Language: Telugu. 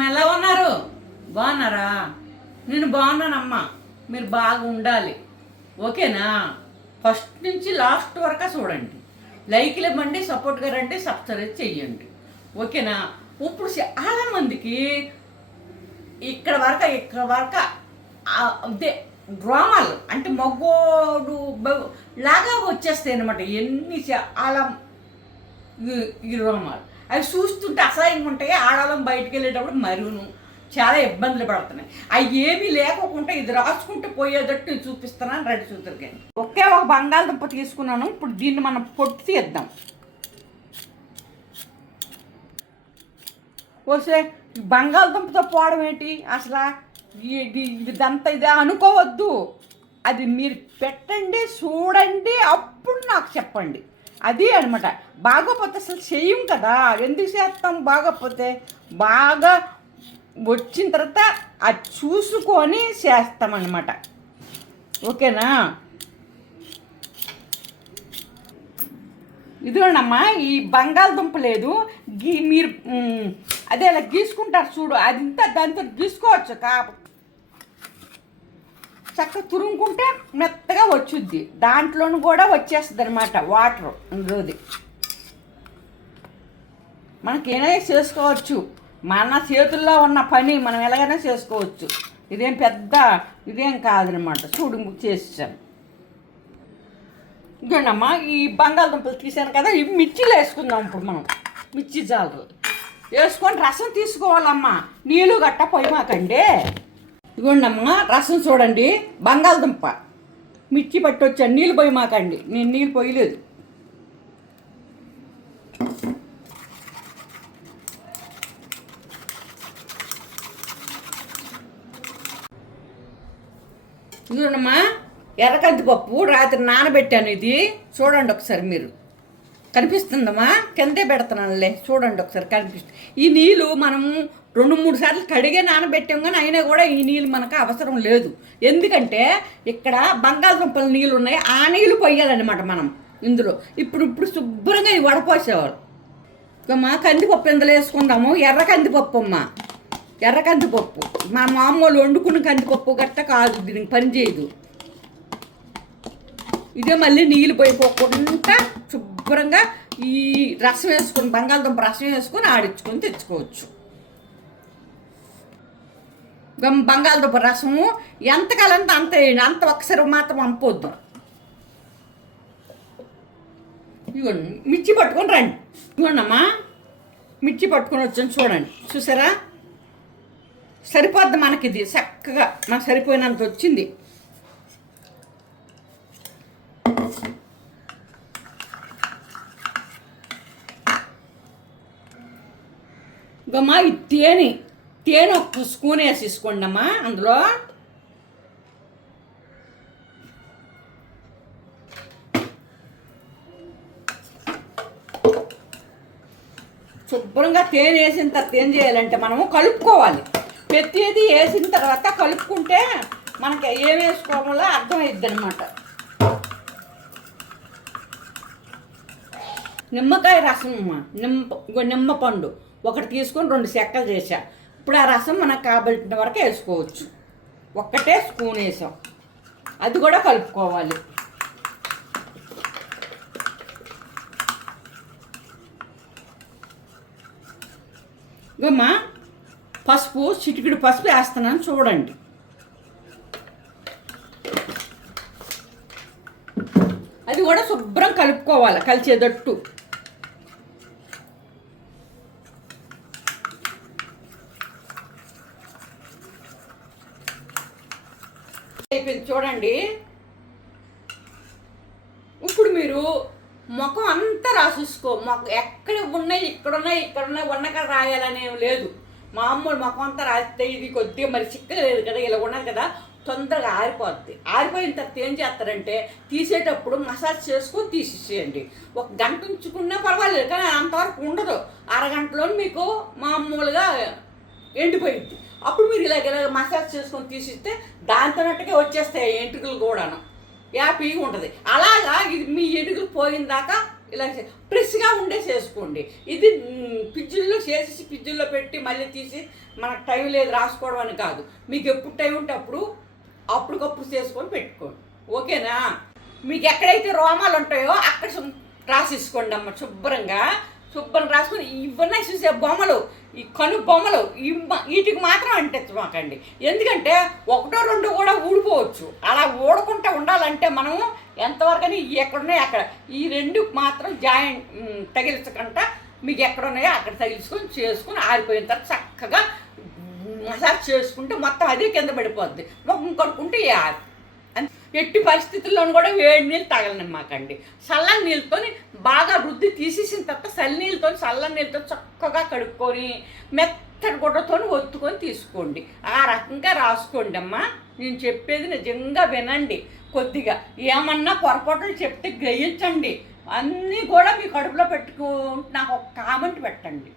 ఎలా ఉన్నారు? బాగున్నారా? నేను బాగున్నానమ్మా. మీరు బాగా ఉండాలి ఓకేనా? ఫస్ట్ నుంచి లాస్ట్ వరకు చూడండి. లైక్లు ఇవ్వండి సపోర్ట్గా రండి సబ్స్క్రైబ్ చెయ్యండి. ఓకేనా? ఇప్పుడు చాలా మందికి ఇక్కడ వరకు ఇక్కడ వరకు అదే డ్రామాలు అంటే మగ్గోడు లాగా వచ్చేస్తాయి అనమాట ఎన్ని చాలా ఈ- ఈ రోమాలు అవి చూస్తుంటే అసహ్యంగా ఉంటాయి? ఆడవాళ్ళం బయటకు వెళ్ళేటప్పుడు మరును. చాలా ఇబ్బందులు పడుతున్నాయి. అవి ఏమీ లేకోకుండా ఇది రాసుకుంటూ పోయేటట్టు నేను చూపిస్తున్నాను రెడీ చూద్దరికి ఒకే ఒక బంగాళదుంప తీసుకున్నాను. ఇప్పుడు దీన్ని మనం పొట్టు తీద్దాం. వస్తే బంగాళదుంపతో పోవడం ఏంటి? అసలు ఇదంతా ఇదే అనుకోవద్దు. అది మీరు పెట్టండి చూడండి అప్పుడు నాకు చెప్పండి. అది అనమాట బాగోపోతే అసలు చేయం కదా. ఎందుకు చేస్తాం బాగోపోతే? బాగా వచ్చిన తర్వాత అది చూసుకొని చేస్తామన్నమాట ఓకేనా? ఇదిగోనమ్మా ఈ బంగాళదుంప లేదు. గీ మీరు అదే అలా గీసుకుంటారు చూడు. అది ఇంత దాంతో గీసుకోవచ్చు కా చక్కగా తురుముకుంటే మెత్తగా వచ్చుద్ది. దాంట్లోనూ కూడా వచ్చేస్తుంది అనమాట వాటర్ ఇందులోది మనకేమైనా చేసుకోవచ్చు. మన చేతుల్లో ఉన్న పని మనం ఎలాగైనా చేసుకోవచ్చు. ఇదేం పెద్ద ఇదేం కాదనమాట చూడు చేసాను ఇదిగోండమ్మా ఈ బంగాళదుంపలు తీసాను కదా ఇవి మిర్చిలు వేసుకుందాం ఇప్పుడు మనం. మిర్చి జాలు వేసుకొని రసం తీసుకోవాలమ్మా. నీళ్ళు గట్ట పొయ్యమాకండి ఇదిగోండమ్మా రసం చూడండి బంగాళదుంప. మిర్చి పట్టొచ్చాను నీళ్ళు పోయి మాకండి. నేను నీళ్ళు పోయలేదు. ఇదిగోండమ్మా ఎర్రకంది పప్పు రాత్రి నానబెట్టాను ఇది. చూడండి ఒకసారి మీరు. కనిపిస్తుందమ్మా? కిందే పెడుతున్నానులే చూడండి ఒకసారి కనిపిస్తుంది ఈ నీళ్ళు మనము రెండు మూడు సార్లు కడిగే నానబెట్టాం కానీ అయినా కూడా ఈ నీళ్ళు మనకు అవసరం లేదు. ఎందుకంటే ఇక్కడ బంగాళదుంపల నీళ్ళు ఉన్నాయి. ఆ నీళ్ళు పొయ్యాలన్నమాట మనం ఇందులో. ఇప్పుడు ఇప్పుడు శుభ్రంగా ఇవి వడపోసేవారు మా కందిపప్పు ఇందులో వేసుకుందాము. ఎర్ర కందిపప్పు అమ్మ. ఎర్ర కందిపప్పు. మా మామూలు వండుకున్న కందిపప్పు గట్ట కాదు. దీనికి పని చేయదు. ఇదే మళ్ళీ నీళ్ళు పోయిపోకుండా శుభ్రంగా ఈ రసం వేసుకొని బంగాళదుంప రసం వేసుకొని ఆడించుకొని తెచ్చుకోవచ్చు. బంగాళదుంప రసము ఎంత కాలంత అంత వేయండి అంత ఒకసారి మాత్రం అంపొద్దు ఇవ్వండి మిర్చి పట్టుకొని రండి. ఇవ్వండమ్మా మిర్చి పట్టుకొని వచ్చాను చూడండి చూసారా? సరిపోద్ది మనకి ఇది చక్కగా మనకు సరిపోయినంత వచ్చింది. ఇంకమ్మా ఇది తేనె. తేనె ఒక స్పూన్ వేసి తీసుకోండి అమ్మా అందులో. శుభ్రంగా తేనె వేసిన తర్వాత ఏం చేయాలంటే మనము కలుపుకోవాలి. ప్రతిదీ వేసిన తర్వాత కలుపుకుంటే మనకి ఏం వేసుకోవాలో అర్థమైద్ది అనమాట నిమ్మకాయ రసం అమ్మ. నిమ్మ ఇగో నిమ్మపండు ఒకటి తీసుకొని రెండు చెక్కలు చేసా ఇప్పుడు ఆ రసం మనకు కాబట్టిన వరకు వేసుకోవచ్చు. ఒక్కటే స్పూన్ వేసాం. అది కూడా కలుపుకోవాలి. ఇగమ్మా పసుపు చిటికిడి పసుపు వేస్తున్నాను చూడండి. అది కూడా శుభ్రం కలుపుకోవాలి కలిసేటట్టు. అయిపోయింది. చూడండి. ఇప్పుడు మీరు ముఖం అంతా రాసేసుకో. మొఖం ఎక్కడ ఉన్నాయి ఇక్కడ ఉన్నాయి ఇక్కడ ఉన్నాయి ఉన్నక్కడ రాయాలని లేదు. మామూలు ముఖం అంతా రాస్తే ఇది కొద్దిగా మరి చిక్కగా లేదు కదా ఇలా ఉన్నది కదా తొందరగా ఆరిపోద్ది. ఆరిపోయిన తర్వాత ఏం చేస్తారంటే తీసేటప్పుడు మసాజ్ చేసుకొని తీసేసేయండి. ఒక గంట ఉంచుకున్నా పర్వాలేదు కానీ అంతవరకు ఉండదు. అరగంటలో మీకు మామూలుగా ఎండిపోయింది అప్పుడు మీరు ఇలాగ ఇలా మసాజ్ చేసుకొని తీసిస్తే దాంతోనట్టుగా వచ్చేస్తాయి ఎంట్రుకలు కూడాను. హ్యాపీగా ఉంటుంది. అలాగా ఇది మీ ఎడుగులు పోయిన దాకా ఇలా చే- ఫ్రెష్గా ఉండే చేసుకోండి. ఇది పిజ్జుల్లో చేసేసి పిజ్జుల్లో పెట్టి మళ్ళీ తీసి మనకు టైం లేదు రాసుకోవడం అని కాదు. మీకు ఎప్పుడు టైం ఉంటే అప్పుడు అప్పటికప్పుడు చేసుకొని పెట్టుకోండి. ఓకేనా? మీకు ఎక్కడైతే రోమాలు ఉంటాయో అక్కడ శుభ్- రాసేసుకోండి అమ్మ శుభ్రంగా. శుభ్రం రాసుకొని ఇవన్నీ చూసే బొమ్మలు ఈ కను బొమ్మలు వీటికి మాత్రం అంటించమాకండి ఎందుకంటే ఒకటో రెండు కూడా ఊడిపోవచ్చు. అలా ఊడకుండా ఉండాలంటే మనం ఎంతవరకని ఎక్కడున్నాయో అక్కడ ఈ రెండు మాత్రం జాయింట్ తగిలించకుండా మీకు ఎక్కడున్నాయో అక్కడ తగిలించుకొని చేసుకొని ఆరిపోయిన తర్వాత చక్కగా మసాజ్ చేసుకుంటే మొత్తం అదే కింద పడిపోద్ది. ముఖం ఆరి ఎట్టి పరిస్థితుల్లోనూ కూడా వేడి నీళ్ళు తగలనిమ్మాకండి చల్లని నీళ్ళతో బాగా రుద్ది తీసేసిన తర్వాత చల్లి నీళ్ళతో చల్లని నీళ్ళతో చక్కగా కడుక్కొని మెత్తటి గుడ్డతో ఒత్తుకొని తీసుకోండి. ఆ రకంగా రాసుకోండి అమ్మా. నేను చెప్పేది నిజంగా వినండి. కొద్దిగా ఏమన్నా పొరపాట్లు చెప్తే గ్రహించండి అన్నీ కూడా మీ కడుపులో పెట్టుకుంటూ నాకు ఒక కామెంట్ పెట్టండి.